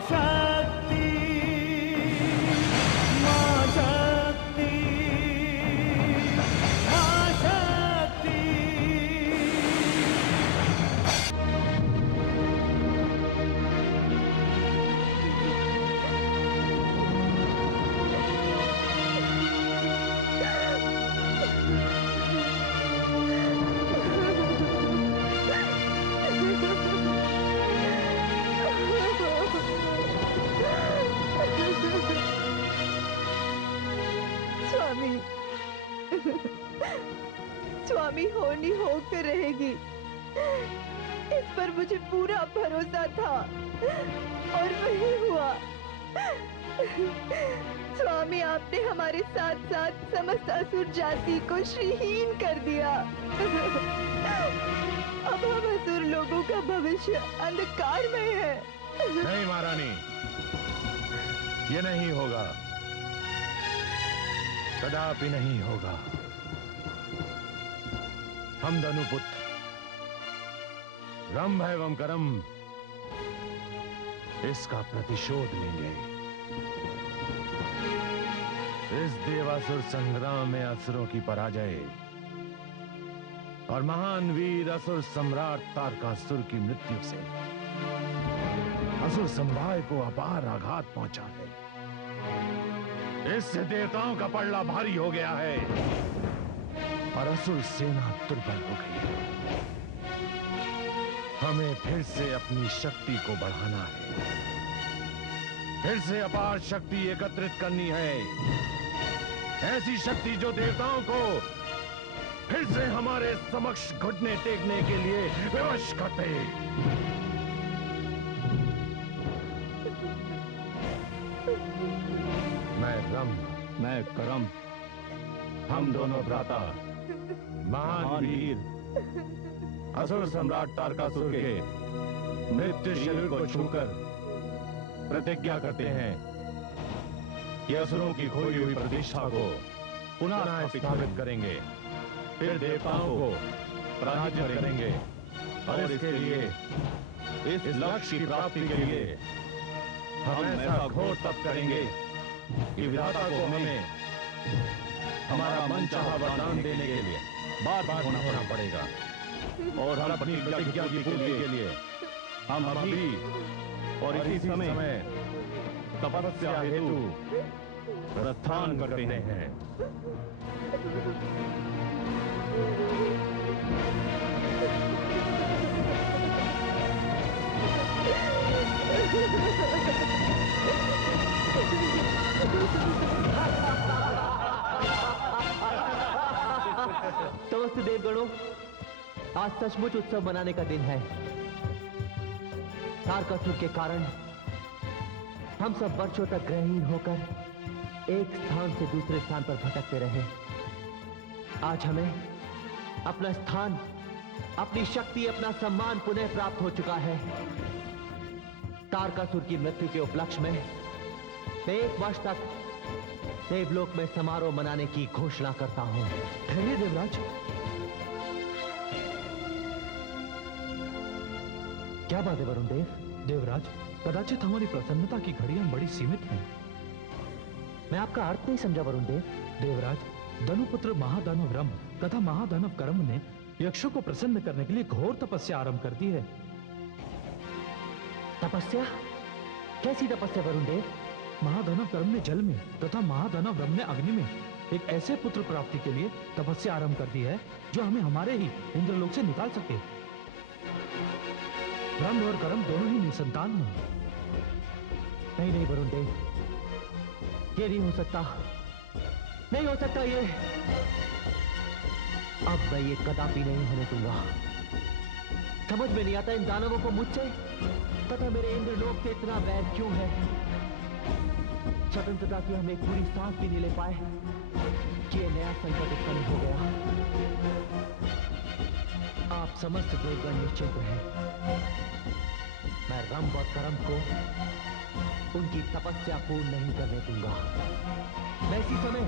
शक्ति, मां शक्ति, मां शक्ति। स्वामी, स्वामी होनी होकर रहेगी, इस पर मुझे पूरा भरोसा था और वही हुआ। स्वामी, आपने हमारे साथ साथ समस्त असुर जाति को श्रीहीन कर दिया। अब हम असुर लोगों का भविष्य अंधकार में है। नहीं महारानी, ये नहीं होगा, कदापि नहीं होगा। हम धनुपुत्र रंभ एवं करम इसका प्रतिशोध लेंगे। इस देवासुर संग्राम में असुरों की पराजय और महान वीर असुर सम्राट तारकासुर की मृत्यु से असुर समुदाय को अपार आघात पहुंचा है। इससे देवताओं का पलड़ा भारी हो गया है और असुर सेना दुर्बल हो गई है। हमें फिर से अपनी शक्ति को बढ़ाना है, फिर से अपार शक्ति एकत्रित करनी है, ऐसी शक्ति जो देवताओं को फिर से हमारे समक्ष घुटने टेकने के लिए विवश करते। मैं रंभ, मैं करम, हम दोनों भ्राता महान वीर असुर सम्राट तारकासुर के मृत्यु शरीर को छूकर प्रतिज्ञा करते हैं कि असुरों की खोई हुई प्रतिष्ठा को पुनः स्थापित करेंगे, फिर देवताओं को पराजित करेंगे और इसके लिए, इस लक्ष्य की प्राप्ति के लिए हम ऐसा घोर तप करेंगे कि विधाता को हमें हमारा मनचाहा वरदान देने के लिए बार-बार होना पड़ेगा और हम अपनी प्रतिज्ञा की पूर्ति के लिए हम अभी और इसी समय तपस्या हेतु प्रस्थान करते हैं। समस्त देवगणों, आज सचमुच उत्सव मनाने का दिन है। तारकासुर के कारण हम सब वर्षों तक ग्रहहीन होकर एक स्थान से दूसरे स्थान पर भटकते रहे। आज हमें अपना स्थान, अपनी शक्ति, अपना सम्मान पुनः प्राप्त हो चुका है। तारकासुर की मृत्यु के उपलक्ष्य में मैं 1 वर्ष तक देवलोक में समारोह मनाने की घोषणा करता हूं। ठहरिए देवराज, क्या बात है वरुण देव? देवराज, कदाचित हमारी प्रसन्नता की घड़ियां बड़ी सीमित हैं। मैं आपका अर्थ नहीं समझा वरुण देव। देवराज, धनुपुत्र महादानव रंभ तथा महादानव करम ने यक्षों को प्रसन्न करने के लिए घोर तपस्या आरंभ कर दी है। तपस्या? कैसी तपस्या वरुण देव? महादानव करम ने जल में तथा महादानव रंभ ने अग्नि में एक ऐसे पुत्र प्राप्ति के लिए तपस्या आरंभ कर दी है जो हमें हमारे ही इंद्रलोक से निकाल सके। रंभ और करम दोनों ही निसंतान हैं। नहीं नहीं वरुण देव, ये नहीं हो सकता, नहीं हो सकता ये। अब मैं ये कदापि नहीं होने दूंगा। समझ में नहीं आता इन दानवों को मुझसे तथा मेरे इंद्रलोक से इतना बैर क्यों है। स्वतंत्रता की हम एक पूरी सांस भी नहीं ले पाए कि ये नया संकट उत्पन्न हो गया। आप समस्त देवगण निश्चिंत रहे, मैं रंभ और करम को उनकी तपस्या पूर्ण नहीं करने दूंगा। मैं इसी समय,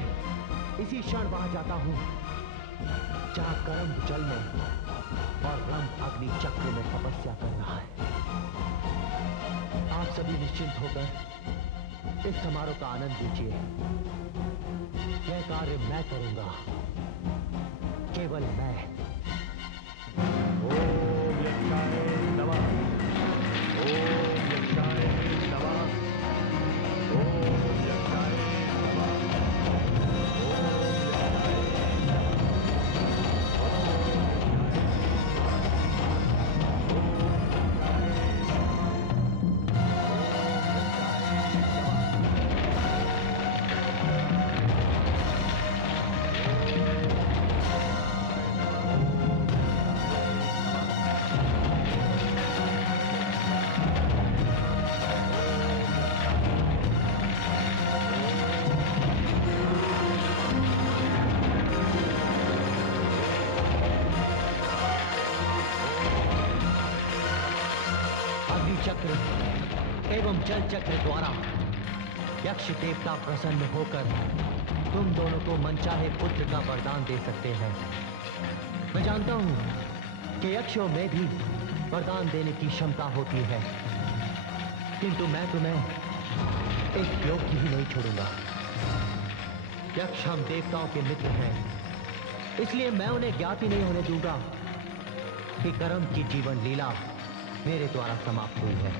इसी क्षण वहां जाता हूं जहां करम जल में और रंभ अग्नि चक्र में तपस्या कर रहा है। आप सभी निश्चिंत होकर इस समारोह का आनंद लीजिए। यह कार्य मैं करूंगा, केवल मैं। ओम यक्षाय नमः। ओम यक्षाय नमः। ओम यक्षाय नमः। चक्र एवं जल चक्र द्वारा यक्ष देवता प्रसन्न होकर तुम दोनों को मनचाहे पुत्र का वरदान दे सकते हैं। मैं जानता हूं कि यक्षों में भी वरदान देने की क्षमता होती है, किंतु मैं तुम्हें एक योग्य ही नहीं छोड़ूंगा। यक्ष हम देवताओं के मित्र हैं, इसलिए मैं उन्हें ज्ञात ही नहीं होने दूंगा कि कर्म की जीवन लीला मेरे द्वारा समाप्त हुई है।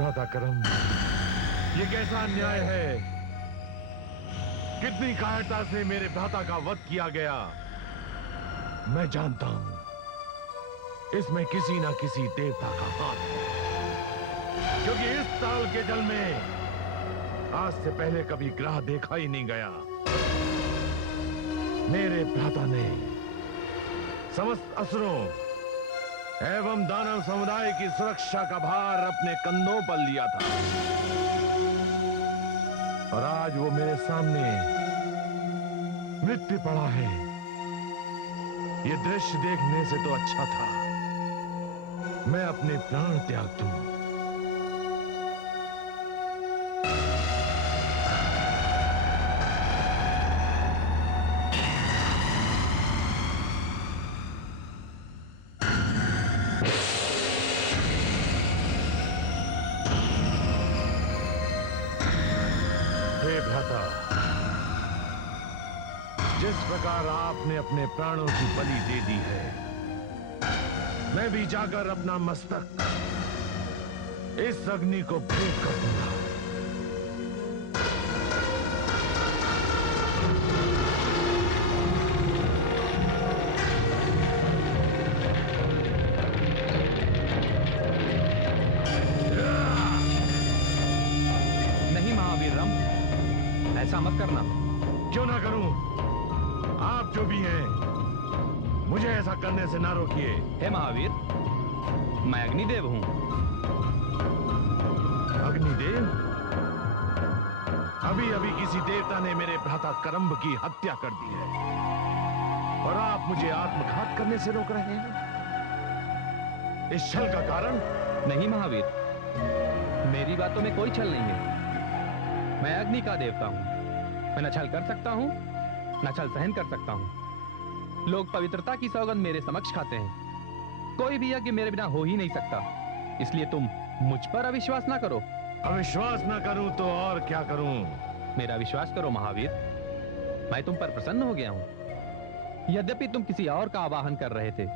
राधाकरम, ये कैसा अन्याय है? कितनी कायरता से मेरे भ्राता का वध किया गया। मैं जानता हूं इसमें किसी ना किसी देवता का हाथ है, क्योंकि इस ताल के जल में आज से पहले कभी ग्रह देखा ही नहीं गया। मेरे भ्राता ने समस्त असुरों एवं दानव समुदाय की सुरक्षा का भार अपने कंधों पर लिया था। और आज वो मेरे सामने मृत्यु पड़ा है। ये दृश्य देखने से तो अच्छा था मैं अपने प्राण त्याग दूं। हे भ्राता, जिस प्रकार आपने अपने प्राणों की बलि दे दी है, मैं भी जाकर अपना मस्तक इस अग्नि को भेंट कर दूंगा। नहीं महावीर रम, ऐसा मत करना। क्यों ना करूं? आप जो भी हैं, मुझे ऐसा करने से ना रोकिए। हे महावीर, मैं अग्निदेव हूं। अग्निदेव? अभी अभी किसी देवता ने मेरे भ्राता करम्ब की हत्या कर दी है और आप मुझे आत्मघात करने से रोक रहे हैं। इस छल का कारण? नहीं महावीर, मेरी बातों में कोई छल नहीं है। मैं अग्नि का देवता हूं। मैं न छल कर सकता हूं, न छल सहन कर सकता हूं। लोग पवित्रता की सौगंध मेरे समक्ष खाते हैं। कोई भी यज्ञ मेरे बिना हो ही नहीं सकता। इसलिए तुम मुझ पर अविश्वास ना करो। अविश्वास ना करूं तो और क्या करूं? मेरा विश्वास करो महावीर, मैं तुम पर प्रसन्न हो गया हूं। यद्यपि तुम किसी और का आवाहन कर रहे थे,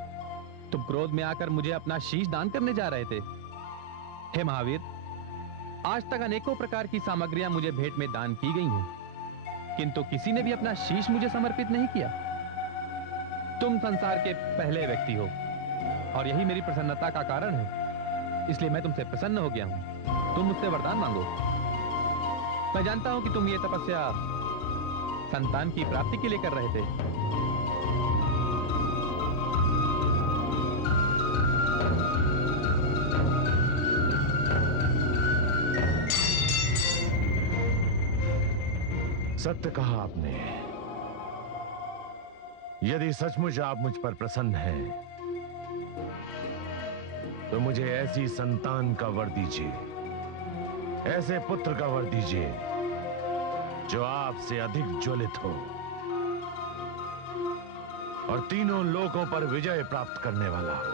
तुम क्रोध में आकर मुझे अपना शीश दान करने जा रहे थे। हे महावीर, आज तक अनेकों प्रकार की सामग्रियां मुझे भेंट में दान की गई हैं, किंतु किसी ने भी अपना शीश मुझे समर्पित नहीं किया। तुम संसार के पहले व्यक्ति हो और यही मेरी प्रसन्नता का कारण है। इसलिए मैं तुमसे प्रसन्न हो गया हूं। तुम मुझसे वरदान मांगो। मैं जानता हूं कि तुम ये तपस्या संतान की प्राप्ति के लिए कर रहे थे। सत्य कहा आपने। यदि सचमुच आप मुझ पर प्रसन्न हैं, तो मुझे ऐसी संतान का वर दीजिए, ऐसे पुत्र का वर दीजिए जो आपसे अधिक ज्वलित हो और तीनों लोकों पर विजय प्राप्त करने वाला हो।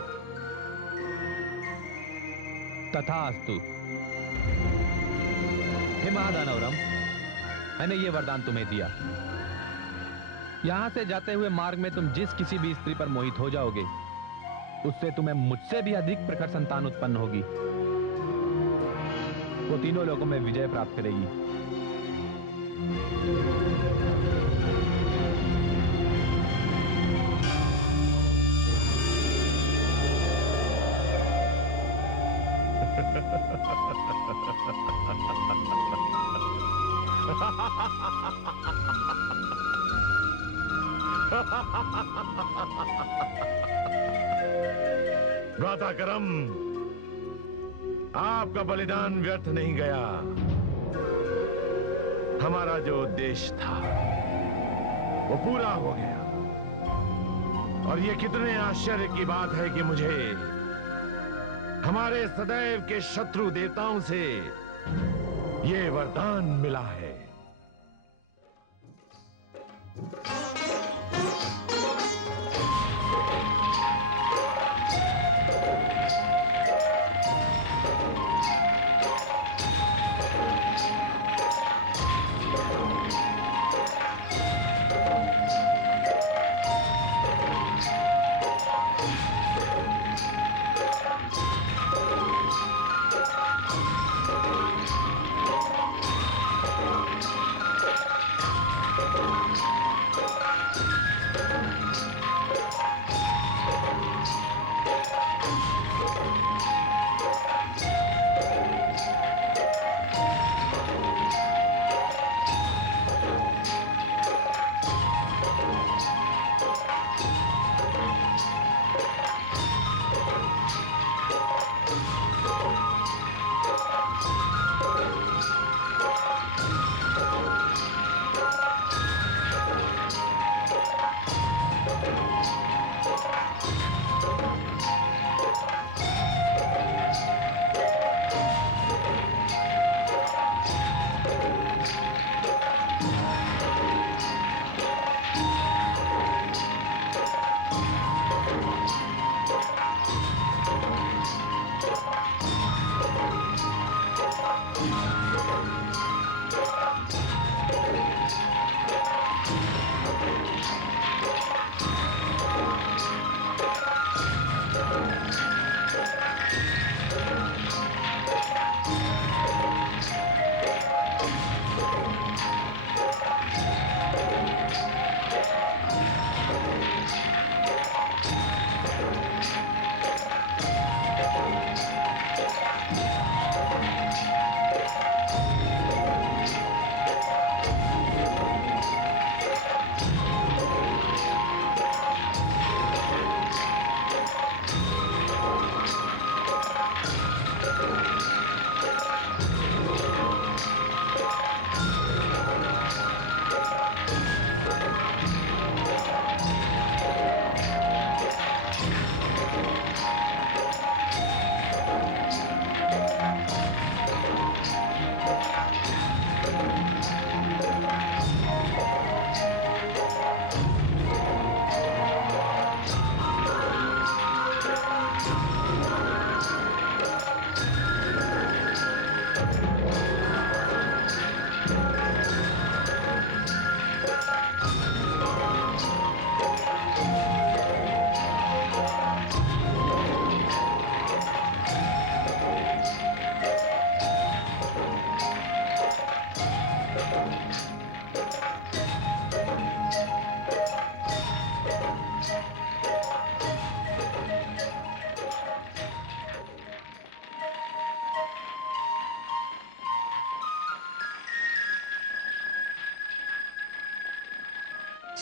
तथास्तु। हे महादानवरम, मैंने ये वरदान तुम्हें दिया। यहां से जाते हुए मार्ग में तुम जिस किसी भी स्त्री पर मोहित हो जाओगे, उससे तुम्हें मुझसे भी अधिक प्रखर संतान उत्पन्न होगी। वो तीनों लोगों में विजय प्राप्त करेगी। भ्राता करम, आपका बलिदान व्यर्थ नहीं गया। हमारा जो उद्देश्य था वो पूरा हो गया। और ये कितने आश्चर्य की बात है कि मुझे हमारे सदैव के शत्रु देवताओं से ये वरदान मिला है।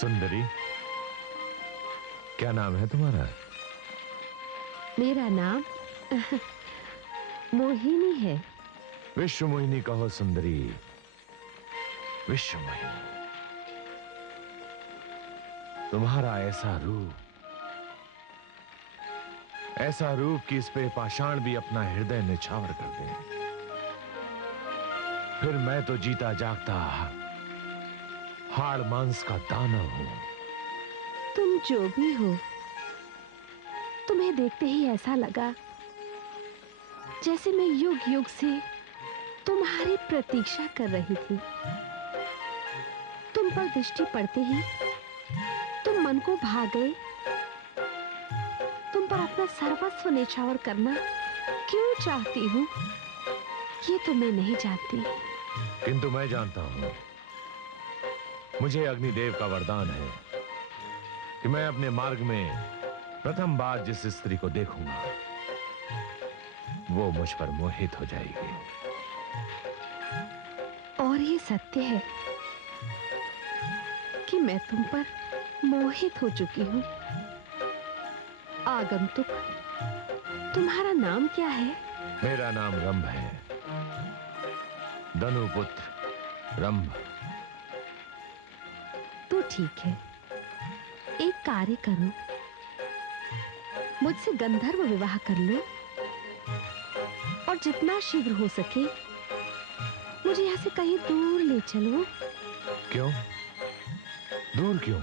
सुंदरी, क्या नाम है तुम्हारा? मेरा नाम मोहिनी है। विश्व मोहिनी कहो सुंदरी, विश्व मोहिनी। तुम्हारा ऐसा रूप कि इस पे पाषाण भी अपना हृदय निछावर कर दे। फिर मैं तो जीता जागता हाड़ मांस का दानव हूं। तुम जो भी हो, तुम्हें देखते ही ऐसा लगा जैसे मैं युग युग से तुम्हारी प्रतीक्षा कर रही थी। तुम पर दृष्टि पड़ते ही तुम मन को भा गए। तुम पर अपना सर्वस्व निछावर करना क्यों चाहती हूँ, ये तो मैं नहीं जानती। किंतु मैं जानता हूं, मुझे अग्निदेव का वरदान है कि मैं अपने मार्ग में प्रथम बार जिस स्त्री को देखूंगा वो मुझ पर मोहित हो जाएगी। और ये सत्य है कि मैं तुम पर मोहित हो चुकी हूँ। आगंतुक, तुम्हारा नाम क्या है? मेरा नाम रंभ है, धनुपुत्र रंभ। तो ठीक है, एक कार्य करो, मुझसे गंधर्व विवाह कर लो और जितना शीघ्र हो सके मुझे यहाँ से कहीं दूर ले चलो। क्यों? दूर क्यों?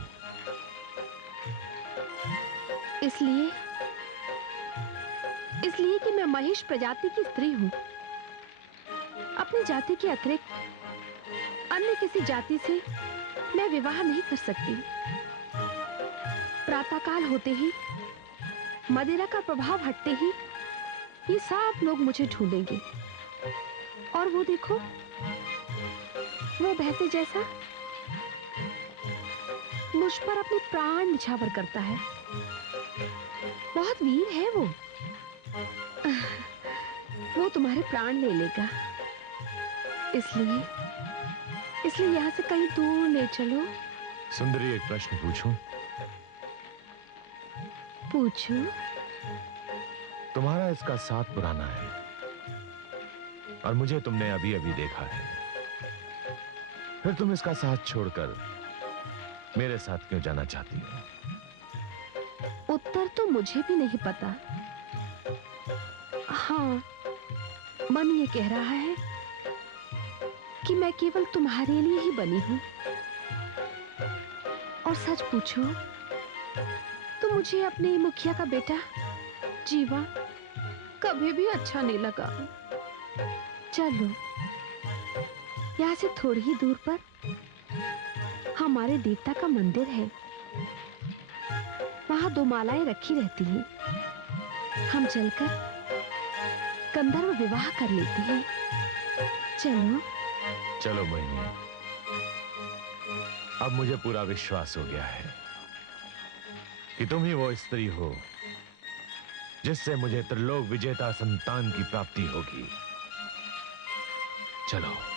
इसलिए कि मैं महेश प्रजाति की स्त्री हूँ। अपनी जाति के अतिरिक्त अन्य किसी जाति से मैं विवाह नहीं कर सकती। प्रातःकाल होते ही, मदिरा का प्रभाव हटते ही ये सब लोग मुझे ढूंढेंगे। और वो देखो, वो भैंसे जैसा मुझ पर अपने प्राण निछावर करता है। बहुत वीर है वो। वो तुम्हारे प्राण ले लेगा। इसलिए यहाँ से कहीं दूर ले चलो। सुंदरी, एक प्रश्न पूछूं? पूछो। तुम्हारा इसका साथ पुराना है और मुझे तुमने अभी अभी देखा है, फिर तुम इसका साथ छोड़कर मेरे साथ क्यों जाना चाहती हो? उत्तर तो मुझे भी नहीं पता। हाँ, मन ये कह रहा है कि मैं केवल तुम्हारे लिए ही बनी हूं। और सच पूछो तो मुझे अपने मुखिया का बेटा जीवा कभी भी अच्छा नहीं लगा। चलो, यहाँ से थोड़ी ही दूर पर हमारे देवता का मंदिर है। वहां 2 मालाएं रखी रहती हैं। हम चलकर गंधर्व विवाह कर लेते हैं। चलो। चलो मोहिनी, अब मुझे पूरा विश्वास हो गया है कि तुम ही वो स्त्री हो जिससे मुझे त्रिलोक विजेता संतान की प्राप्ति होगी। चलो।